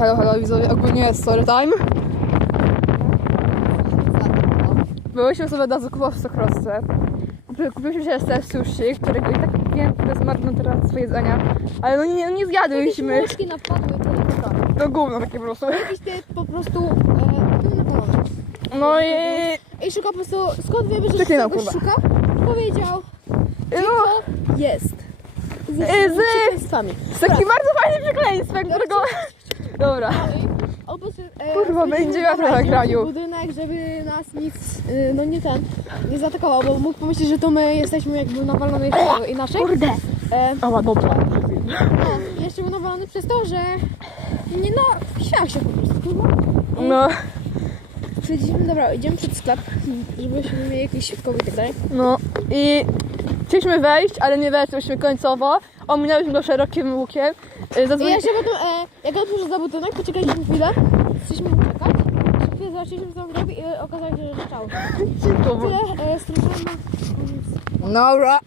Halo, halo widzowie, ogólnie jest story time. Byłyśmy sobie razu kupować w Sokrosce. Kupi- Kupiliśmy się też sushi, którego i tak wiem, że zmarnotrawstwo jedzenia. Ale no nie, nie zjadłyśmy. Łyżki napadły, to dobra. No gówno takie po prostu. Jakiś ty po prostu e, na. No i... I szuka po prostu, skąd wiemy, że Czekaj, no, czegoś kurwa. szuka? Powiedział, No, jest. Z, z- z takim bardzo fajnym przekleństwem, którego... Dobra. Że, e, Kurwa, będzie wiatr dobra, na w budynek, żeby nas nic, e, no nie ten, nie zaatakował, bo mógł pomyśleć, że to my jesteśmy jakby nawalone jeszcze inaczej. Kurde. E, Ała, dobra. no, jeszcze był nawalony przez to, że nie no, śmiał się po prostu. kurwa. No, Stwierdziliśmy, dobra, idziemy przed sklep, żebyśmy mieli jakieś świadkowie i tak dalej. no i... Chcieliśmy wejść, ale nie weszliśmy końcowo. Ominęliśmy go szerokim łukiem. Y, I Zadzwoni... jeszcze potem, e, jak on przyszedł za budynek, poczekaliśmy chwilę, chcieliśmy mu czekać, przez chwilę zobaczyliśmy co on robi i okazało się, że czał. Cicho, bo- Tyle, e, tym samym, Dobra.